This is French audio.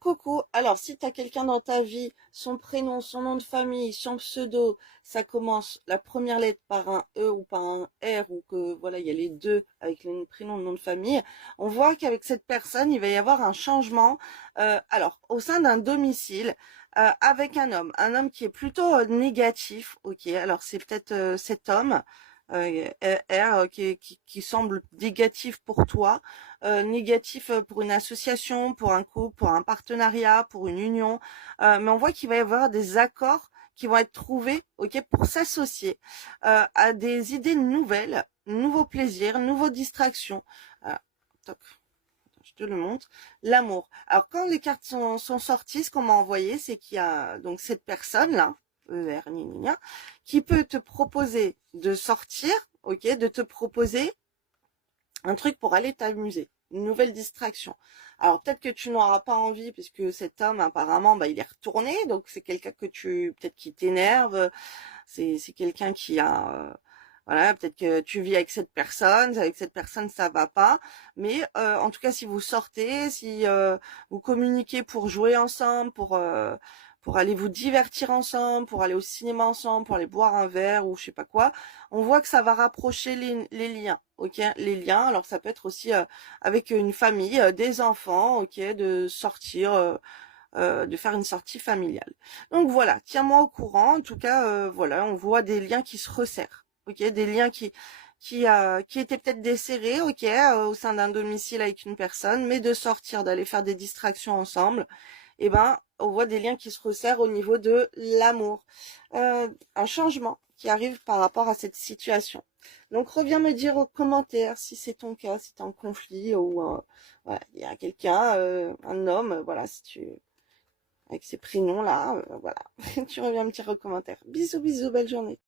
Coucou, alors si tu as quelqu'un dans ta vie, son prénom, son nom de famille, son pseudo, ça commence la première lettre par un E ou par un R ou que voilà, il y a les deux avec le prénom, le nom de famille, on voit qu'avec cette personne, il va y avoir un changement. Alors, au sein d'un domicile, avec un homme qui est plutôt négatif, ok, alors c'est peut-être cet homme. Qui semble négatif pour toi, négatif pour une association, pour un couple, pour un partenariat, pour une union. Mais on voit qu'il va y avoir des accords qui vont être trouvés, ok, pour s'associer à des idées nouvelles, nouveaux plaisirs, nouveaux distractions. Euh, toc, je te le montre. L'amour. Alors quand les cartes sont sorties, ce qu'on m'a envoyé, c'est qu'il y a donc cette personne là, ER, gna, gna, gna, qui peut te proposer de sortir, ok, de te proposer un truc pour aller t'amuser, une nouvelle distraction. Alors peut-être que tu n'auras pas envie puisque cet homme apparemment bah, il est retourné, donc c'est quelqu'un que tu peut-être qui t'énerve, c'est quelqu'un qui a voilà, peut-être que tu vis avec cette personne ça va pas, mais en tout cas si vous sortez, si vous communiquez pour jouer ensemble, pour aller vous divertir ensemble, pour aller au cinéma ensemble, pour aller boire un verre ou je sais pas quoi, on voit que ça va rapprocher les liens, ok, les liens. Alors ça peut être aussi avec une famille, des enfants, ok, de sortir, de faire une sortie familiale. Donc voilà, tiens-moi au courant. En tout cas, voilà, on voit des liens qui se resserrent, ok, des liens qui étaient peut-être desserrés, ok, au sein d'un domicile avec une personne, mais de sortir, d'aller faire des distractions ensemble, eh ben, on voit des liens qui se resserrent au niveau de l'amour. Un changement qui arrive par rapport à cette situation. Donc reviens me dire aux commentaires si c'est ton cas, si tu es en conflit ou voilà, il y a quelqu'un, un homme, voilà, si tu avec ces prénoms là, voilà. Tu reviens me dire aux commentaires. Bisous bisous, belle journée.